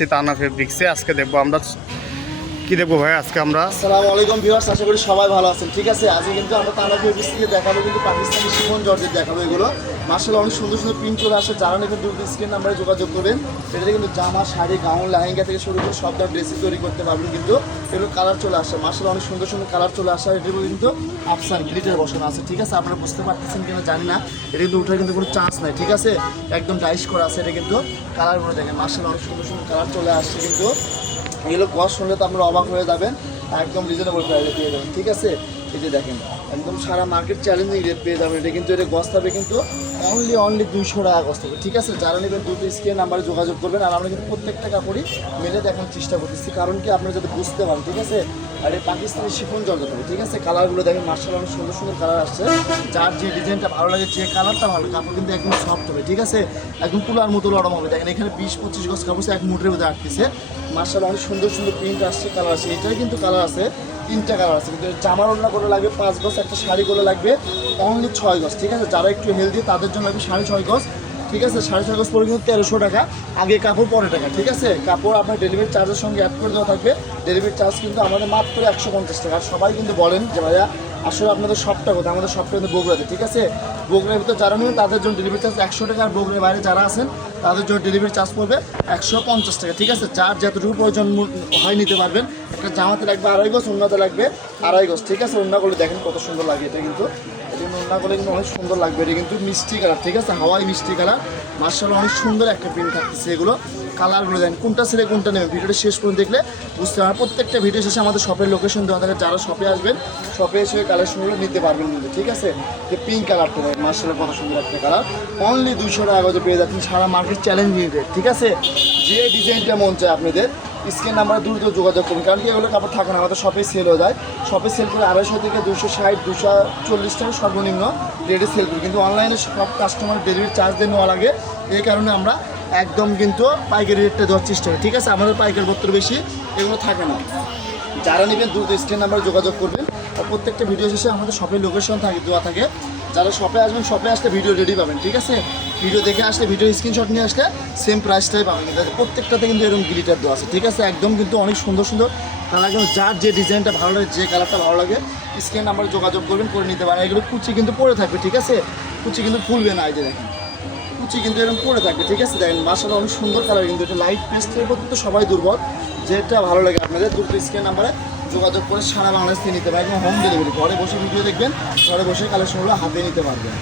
আসছি তানা ফেব্রিক্সে। আজকে দেখবো আমরা কি দেখবো ভাই, আজকে আমরা আসসালামু আলাইকুম ভিউয়ার্স, আশা করি সবাই ভালো আছেন। ঠিক আছে, আজকে কিন্তু আমরা তানা ফেব্রিক্স থেকে দেখাবো কিন্তু পাকিস্তানি শিফন জর্জেট দেখাবো। এগুলো মার্শাল্লাহ অনেক সুন্দর সুন্দর প্রিন্ট চলে আসে। যারা নেবেন দ্রুত স্ক্রিন নাম্বারে যোগাযোগ করবেন। এটাতে কিন্তু জামা, শাড়ি, গাউন, লেহেঙ্গা থেকে শুরু করে সব ধরনের ড্রেসিং তৈরি করতে পারবেন। কিন্তু এগুলো কালার চলে আসে, মার্শাল্লাহ অনেক সুন্দর সুন্দর কালার চলে আসে। এটার মধ্যে কিন্তু আফসার গ্লিটার বসানো আছে। ঠিক আছে, আপনারা বুঝতে পারতেছেন কিনা জানি না, এটা কিন্তু ওঠার কিন্তু কোনো চান্স নাই। ঠিক আছে, একদম ডাইস করা আছে। এটা কিন্তু কালারগুলো দেখেন, মার্শাল্লাহ অনেক সুন্দর সুন্দর কালার চলে আসছে। কিন্তু এগুলো কস্ট শুনলে তো আপনারা অবাক হয়ে যাবেন, একদম রিজনেবল প্রাইসে পেয়ে যাবেন। ঠিক আছে, এই যে দেখেন একদম সারা মার্কেট চ্যালেঞ্জিং রেট পেয়ে যাবেন। এটা কিন্তু এটা গস্ত হবে কিন্তু অনলি 200 টাকা গস্ত হবে। ঠিক আছে, যারা নেবেন দ্রুত স্ক্রিন নাম্বারে যোগাযোগ করবেন। আর আমরা কিন্তু প্রত্যেকটা কাপড়ই মেলে দেখানোর চেষ্টা করতেছি, কারণ কি আপনারা যাতে বুঝতে পারেন। ঠিক আছে, আর এই পাকিস্তানি শিফন জর্জেট হবে। ঠিক আছে, কালারগুলো দেখেন মার্শাল্লাহ অনেক সুন্দর সুন্দর কালার আসছে। যার যে ডিজাইনটা ভালো লাগে, যে কালারটা ভালো, কাপড় কিন্তু একদম সফট হবে। ঠিক আছে, একদম তুলার মতো নরম হবে। দেখেন এখানে 20-25 গজ কাপড় এক মুঠের মধ্যে আটকেছে। মার্শাল্লাহ অনেক সুন্দর সুন্দর প্রিন্ট আসছে, কালার আসছে। এটাই কিন্তু কালার আছে, 3টা কালার আছে। কিন্তু জামার ওড়না করে লাগবে 5 গজ, একটা শাড়ি করে লাগবে অনলি 6 গজ। ঠিক আছে, যারা একটু হেলদি তাদের জন্য লাগবে 6.5 গজ। ঠিক আছে, 6.5 গজ পরে কিন্তু 1300 টাকা, আগে কাপড় পরে টাকা। ঠিক আছে, কাপড় আপনার ডেলিভারি চার্জের সঙ্গে অ্যাড করে দেওয়া থাকবে। ডেলিভারি চার্জ কিন্তু আমাদের মাত্র 150 টাকা। আর সবাই কিন্তু বলেন যে ভাইয়া আসলে আপনাদের সবটা কথা, আমাদের সবটা কিন্তু বগুড়াতে। ঠিক আছে, বগুড়ার ভিতরে যারা নেবেন তাদের জন্য ডেলিভারি চার্জ 100 টাকা। আর বগুড়ার বাইরে যারা আছেন তাদের জন্য ডেলিভারি চার্জ পড়বে 150 টাকা। ঠিক আছে, যার যতটুকু প্রয়োজন হয় নিতে পারবেন। একটা জামাতে লাগবে 2.5 গজ, অন্যতে লাগবে 2.5 গজ। ঠিক আছে, অন্যগুলো দেখেন কত সুন্দর লাগে। এটা কিন্তু অন্যগুলো কিন্তু অনেক সুন্দর লাগবে। এটা কিন্তু মিষ্টি কালার। ঠিক আছে, হাওয়াই মিষ্টি কালার, মার্শাল্লাহ অনেক সুন্দর একটা প্রিন্ট থাকতেছে। এগুলো কালারগুলো দেন, কোনটা ছেড়ে কোনটা নেবেন ভিডিওটা শেষ পর্যন্ত দেখলে বুঝতে পারবেন। প্রত্যেকটা ভিডিও শেষে আমাদের শপের লোকেশন দেওয়া থাকে, যারা শপে আসবেন শপে এসে কালেকশনগুলো নিতে পারবেন কিন্তু। ঠিক আছে, যে পিঙ্ক কালারটা দেখেন মার্শাল্লাহ কত সুন্দর একটা কালার, অনলি 200 টাকা গজে পেয়ে যাচ্ছেন। সারা মার্কেট চ্যালেঞ্জিং রেট। ঠিক আছে, যে ডিজাইনটা মন চায় আপনাদের স্ক্রিন নাম্বারে দ্রুত যোগাযোগ করুন, কারণ কি এগুলো কাপড় থাকে না, আমাদের শপে সেল হয়ে যায়। শপে সেল করে 250 থেকে 260, 240 টাকা সর্বনিম্ন রেটে সেল করি। কিন্তু অনলাইনে সব কাস্টমার ডেলিভারি চার্জ দিয়ে নেওয়া লাগে, এই কারণে আমরা একদম কিন্তু পাইকারি রেটটা দেওয়ার চেষ্টা করি। ঠিক আছে, আমাদের পাইকারি পত্র বেশি এগুলো থাকে না। যারা নেবেন দ্রুত স্ক্রিন নাম্বারে যোগাযোগ করবেন। আর প্রত্যেকটা ভিডিও শেষে আমাদের শপের লোকেশন দেওয়া থাকে, যারা শপে আসবেন শপে আসলে ভিডিও রেডি পাবেন। ঠিক আছে, ভিডিও দেখে আসলে ভিডিও স্ক্রিনশট নিয়ে আসলে সেম প্রাইসটাই পাবেন। কিন্তু প্রত্যেকটাতে কিন্তু এরকম গ্লিটার দেওয়া আছে। ঠিক আছে, একদম কিন্তু অনেক সুন্দর সুন্দর কালার, কিন্তু যার যে ডিজাইনটা ভালো লাগে, যে কালারটা ভালো লাগে স্ক্রিন নাম্বারে যোগাযোগ করবেন, করে নিতে পারেন। এগুলো কুচি কিন্তু পরে থাকবে। ঠিক আছে, কুচি কিন্তু ফুলবে না। এই যে দেখেন কুচি কিন্তু এরকম পরে থাকবে। ঠিক আছে, দেখেন মার্শাল্লাহ অনেক সুন্দর কালার। কিন্তু এটা লাইট পেস্টের প্রতি তো সবাই দুর্বল, যেটা ভালো লাগে আপনাদের দ্রুত স্ক্রিন নাম্বারে যোগাযোগ করে সারা বাংলাদেশ থেকে নিতে পারবেন। হোম ডেলিভারি, ঘরে বসে ভিডিও দেখবেন, ঘরে বসে কালেকশনগুলো হাতে নিতে পারবেন।